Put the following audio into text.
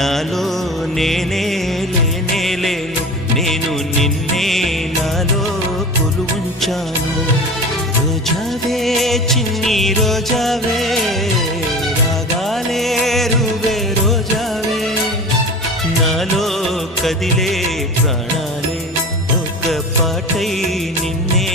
నాలో నేనే లేనే లేను, నేను నిన్నే నాలో కొలువుంచాను. రోజావే చిన్ని రోజావే, రాగాలే రువే రోజావే, నాలో కదిలే ప్రాణాలే ఒక పాటై నిన్నే